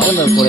அவன் கூட